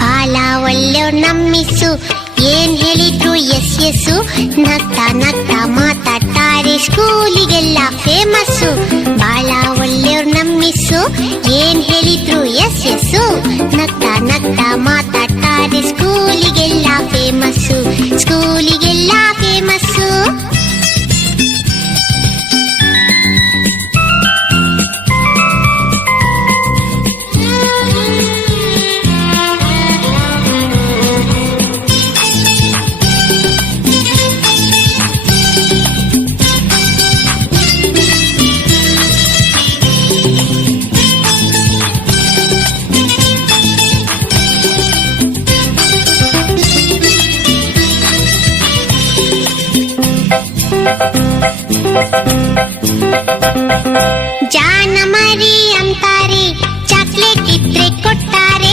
ಬಾಲ ಒಳ್ಳೆಯವ್ರ್ ನಮ್ಮಿಸು, ಏನ್ ಹೇಳಿದ್ರು ಎಸ್ ಎಸ್ಸು, ನಗ್ತಾ ನಗ್ತಾ ಮಾತಾಡ್ತಾರೆ, ಸ್ಕೂಲಿಗೆಲ್ಲ ಫೇಮಸ್ಸು. ಬಾಳ ಒಳ್ಳೆಯವ್ರ್ ನಮ್ಮಿಸು, ಏನ್ ಹೇಳಿದ್ರು ಎಸ್ ಎಸ್ಸು, ನಗ್ತಾ ನಗ್ತಾ ಮಾತಾಡ್ತಾರೆ, ಸ್ಕೂಲಿಗೆಲ್ಲ ಫೇಮಸ್ಸು, ಸ್ಕೂಲಿಗೆಲ್ಲ ಫೇಮಸ್ಸು. ಜಾನ ಮರಿ ಅಂತಾರೆ, ಚಾಕ್ಲೇಟ್ ಇದ್ರೆ ಕೊಡ್ತಾರೆ,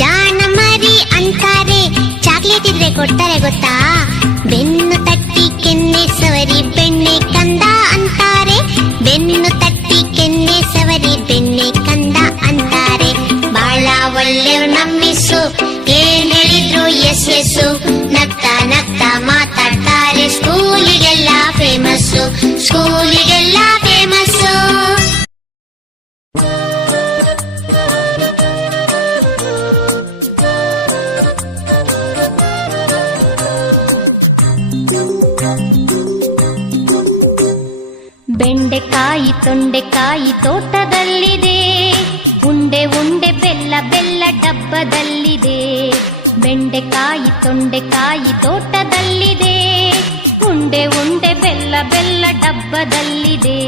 ಜಾನ ಮರಿ ಅಂತಾರೆ, ಚಾಕ್ಲೇಟ್ ಇದ್ರೆ ಕೊಡ್ತಾರೆ ಗೊತ್ತಾ. ಬೆನ್ನು ತಟ್ಟಿ ಕೆನ್ನೆ ಸವರಿ ಬೆಣ್ಣೆ ಕಂದ ಅಂತಾರೆ, ಬೆನ್ನು ತಟ್ಟಿ ಕೆನ್ನೆ ಸವರಿ ಬೆಣ್ಣೆ ಕಂದ ಅಂತಾರೆ. ಬಾಳ ಒಳ್ಳೆಯವ್ರ್ ನಮ್ಮಿಸು, ಏನ್ ಹೇಳಿದ್ರು ಎಸ್ ಎಸ್ಸು, ನಗ್ತಾ ನಗ್ತಾ ಮಾತಾಡ್ತಾರೆ, ಸ್ಕೂಲಿಗೆಲ್ಲ ಫೇಮಸ್ಸು, ಸ್ಕೂಲಿಗೆಲ್ಲ ಫೇಮಸ್ಸು. ಬೆಂಡೆಕಾಯಿ ತೊಂಡೆಕಾಯಿ ತೋಟದಲ್ಲಿದೆ, ಉಂಡೆ ಉಂಡೆ ಬೆಲ್ಲ ಬೆಲ್ಲ ಡಬ್ಬದಲ್ಲಿದೆ. ಬೆಂಡೆಕಾಯಿ ತೊಂಡೆಕಾಯಿ ತೋಟದಲ್ಲಿದೆ, ಉಂಡೆ ಉಂಡೆ ಬೆಲ್ಲ ಬೆಲ್ಲ ಡಬ್ಬದಲ್ಲಿದೆ.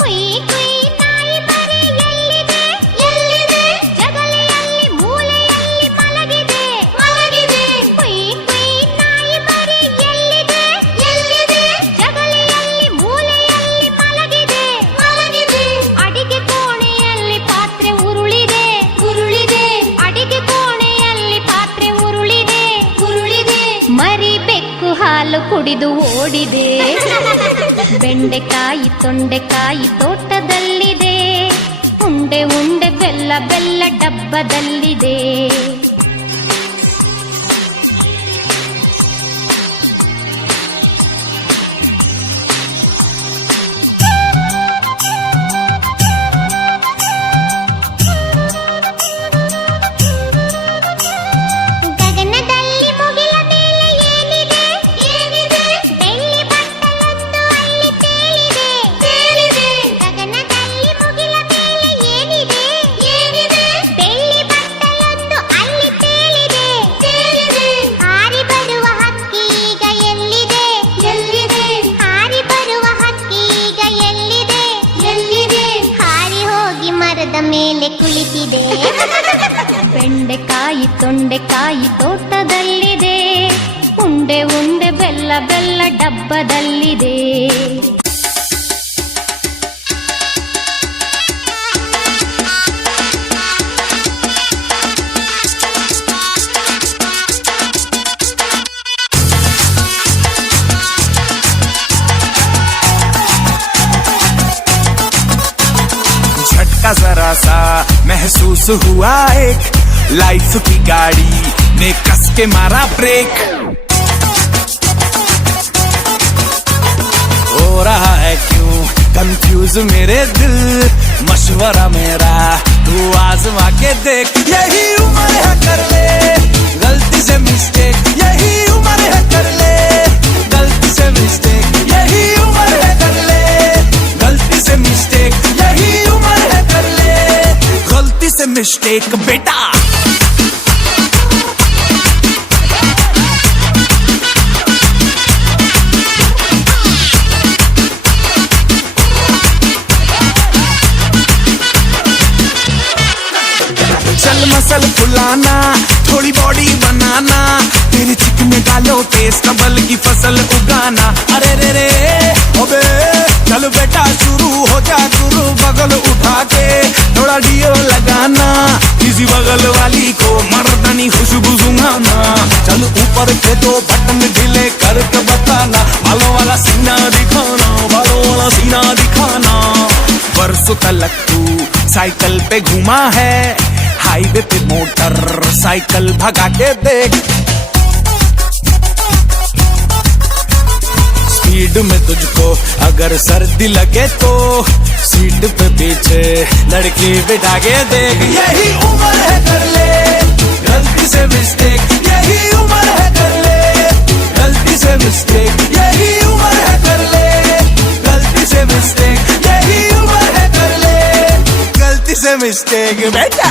ಕುಯ್ ಕುಯ್ ನಾಯಿ ಮರಿ ಎಲ್ಲಿದೆ ಎಲ್ಲಿದೆ, ಜಗಲಿಯಲ್ಲಿ ಮೂಲೆಯಲ್ಲಿ ಮಲಗಿದೆ ಮಲಗಿದೆ. ಕುಯ್ ಕುಯ್ ನಾಯಿ ಮರಿ ಎಲ್ಲಿದೆ ಎಲ್ಲಿದೆ, ಜಗಲಿಯಲ್ಲಿ ಮೂಲೆಯಲ್ಲಿ ಮಲಗಿದೆ ಮಲಗಿದೆ. ಅಡಿಗೆ ಕೋಣೆಯಲ್ಲಿ ಪಾತ್ರೆ ಉರುಳಿದೆ ಉರುಳಿದೆ, ಅಡಿಗೆ ಕೋಣೆಯಲ್ಲಿ ಪಾತ್ರೆ ಉರುಳಿದೆ ಉರುಳಿದೆ. ಮರಿ ಬೆಕ್ಕು ಹಾಲು ಕುಡಿದು ಓಡಿದೆ. ಬೆಂಡೆಕಾಯಿ ತೊಂಡೆಕಾಯಿ ತೋಟದಲ್ಲಿದೆ, ಉಂಡೆ ಉಂಡೆ ಬೆಲ್ಲ ಬೆಲ್ಲ ಡಬ್ಬದಲ್ಲಿದೆ. ಮೇಲೆ ಕುಳಿತಿದೆ. ಬೆಂಡೆಕಾಯಿ ತೊಂಡೆಕಾಯಿ ತೋಟದಲ್ಲಿದೆ, ಉಂಡೆ ಉಂಡೆ ಬೆಲ್ಲ ಬೆಲ್ಲ ಡಬ್ಬದಲ್ಲಿದೆ. झटका जरा सा महसूस हुआ, एक लाइफ की गाड़ी ने कस के मारा ब्रेक. हो रहा है क्यों कंफ्यूज मेरे दिल, मशवरा मेरा तू आजमा के देख. यही उम्र है कर ले गलती से मिस्टेक, यही उम्र है कर ले गलती से मिस्टेक, यही उम्र है कर ले गलती से मिस्टेक, यही उम्र है कर ले गलती से मिस्टेक बेटा. चल मसल फुलाना, थोड़ी बॉडी बनाना, तेरे चिकन में डालो टेस्ट, कबल की फसल उगाना. अरे रे रे ओबे चल बेटा शुरू हो जा गुरु, बगल उठा के थोड़ा डियो लगाना, किसी बगल वाली को मर्दानी खुशबू सुंघाना. चल ऊपर के दो बटन ढीले करके बताना, बालों वाला सिंह साइकिल पे घुमा है, हाईवे पे मोटर साइकिल भगा के देख। स्पीड में तुझको अगर सर्दी लगे तो सीट पे पीछे लड़की बिठा के देख। यही उम्र है कर ले गलती से मिस्टेक, यही उम्र है कर ले गलती से मिस्टेक, यही उम्र है कर ले गलती से मिस्टेक, यही उम्र है कर ले गलती से मिस्टेक बेटा।